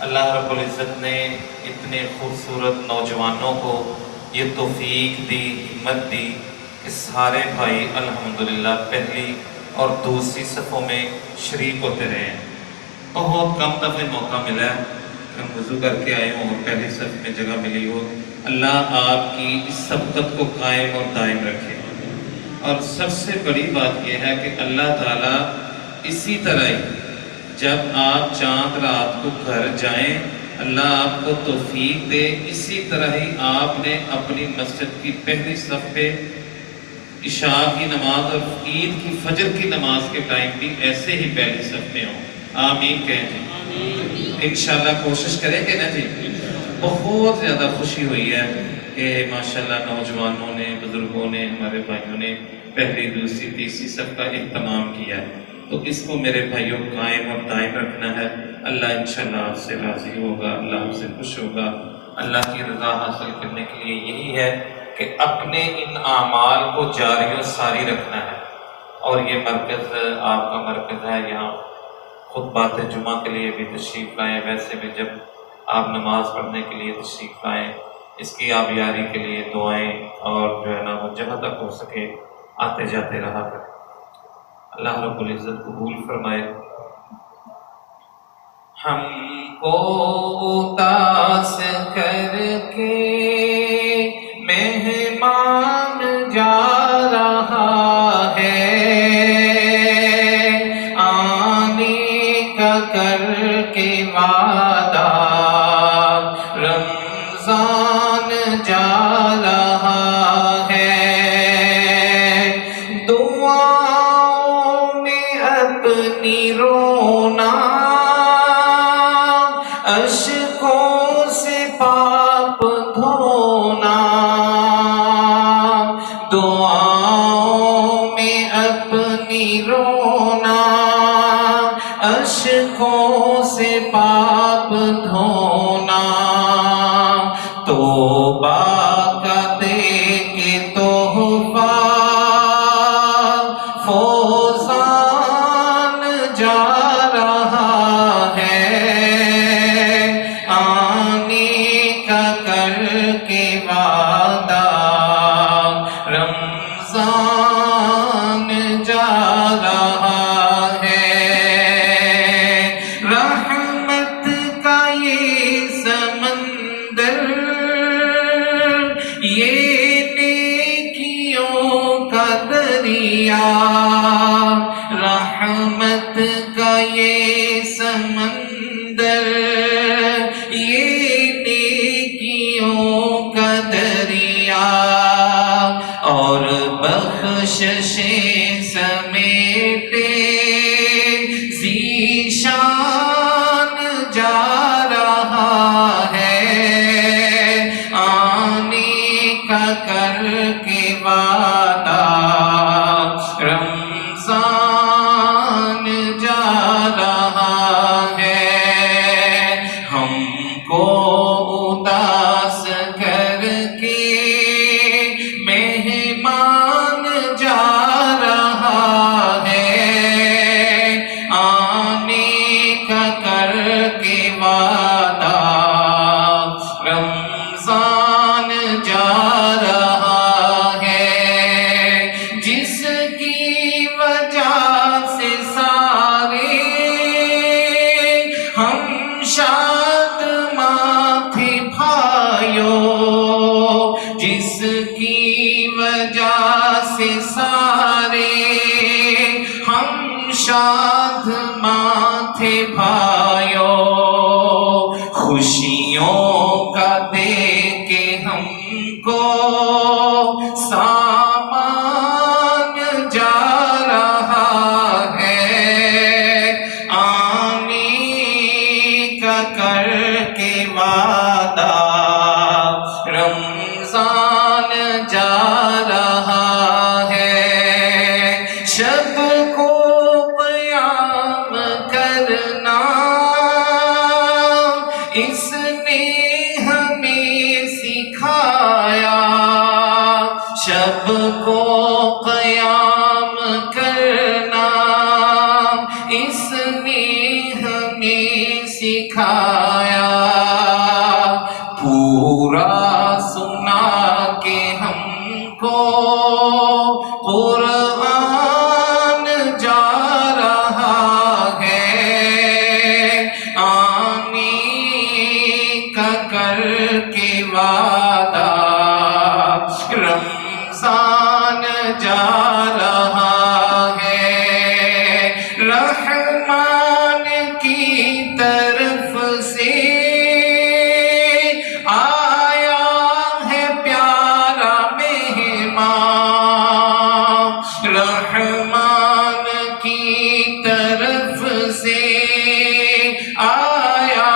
اللہ رب العزت نے اتنے خوبصورت نوجوانوں کو یہ توفیق دی، ہمت دی کہ سارے بھائی الحمدللہ پہلی اور دوسری صفوں میں شریک ہوتے رہے ہیں۔ بہت کم دفعہ موقع ملا ہے کہ ہم وضو کر کے آئے ہوں اور پہلی صف میں جگہ ملی ہو۔ اللہ آپ کی اس سبقت کو قائم اور دائم رکھے۔ اور سب سے بڑی بات یہ ہے کہ اللہ تعالیٰ اسی طرح ہی جب آپ چاند رات کو گھر جائیں اللہ آپ کو توفیق دے، اسی طرح ہی آپ نے اپنی مسجد کی پہلی صف پہ عشاء کی نماز اور عید کی فجر کی نماز کے ٹائم بھی ایسے ہی پہلی صف میں ہوں۔ آمین کہیں جی، انشاءاللہ کوشش کریں گے نا جی۔ بہت زیادہ خوشی ہوئی ہے کہ ماشاءاللہ نوجوانوں نے، بزرگوں نے، ہمارے بھائیوں نے پہلی دوسری تیسری صف کا اہتمام کیا ہے، تو اس کو میرے بھائیوں قائم اور دائم رکھنا ہے۔ اللہ انشاءاللہ آپ سے راضی ہوگا، اللہ آپ سے خوش ہوگا۔ اللہ کی رضا حاصل کرنے کے لیے یہی ہے کہ اپنے ان اعمال کو جاری و ساری رکھنا ہے۔ اور یہ مرکز آپ کا مرکز ہے، یہاں خطبات جمعہ کے لیے بھی تشریف لائیں، ویسے بھی جب آپ نماز پڑھنے کے لیے تشریف لائیں، اس کی آبیاری کے لیے دعائیں اور جو ہے نا وہ جہاں تک ہو سکے آتے جاتے رہا کریں۔ اللہ رب العزت قبول فرمائے۔ ہم کو اداس کر کے مہمان جا رہا ہے، آنے کا کر کے وعدہ رمضان جا رہا ہے۔ دعاؤں میں اپنی رونا، اشکوں سے پاپ دھونا، دعاؤں میں اپنی رونا، اشکوں سے پاپ دھونا، توبہ کا دے کے تحفہ فوزان جا رہا ہے، آنے کا کر کے وعدہ رمضان جا رہا ہے۔ رحمت کا یہ سمندر، یہ نیکیوں کا دریا، رحمت کا یہ سمندر، یہ نیکیوں کا دریا، اور بخششیں سمیٹے ذیشان جا رہا ہے، آنے کا کر کے وعدہ رمضان جا رہا ہے۔ ہم کو اداس کر کے مہمان جا رہا ہے، آنے کا کر کے وعدہ رمضان جا رہا ہے، جس کی وجہ سے سارے ہم شادماں تھے بھائیو، جس کی وجہ سے سارے ہم شادماں تھے بھائیو، خوشیوں کا دے کے ہم کو سامان جا رہا ہے، آنے کا کر کے وعدہ رمضان جا رہا ہے۔ شب کو قیام کرنا اس نے ہمیں سکھایا، شب کو قیام کرنا اس نے ہمیں سکھایا، پورا سنا کے ہم کو قرآن جا رہا ہے، آمین کا کر کے وعدہ رمضان جا رہا ہے، رحمان کی طرف سے آیا ہے پیارا مہمان، رحمان کی طرف سے آیا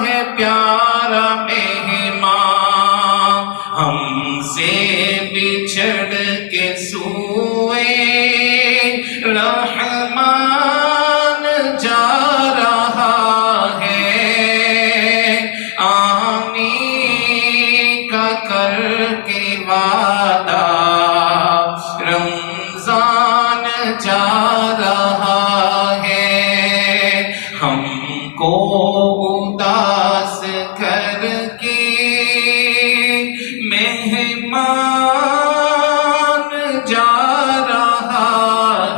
ہے پیارا مہمان، ہم سے بچھڑ کے سوئے رحمان جا رہا ہے، آمین کا کر کے وعدہ رمضان جا رہا ہے، ہم کو اداس کر کے مہمان جا رہا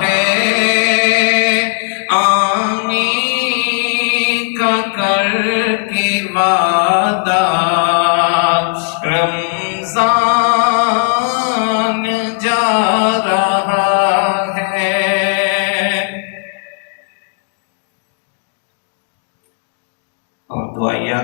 ہے، آمین کا کر کے وعدہ رمضان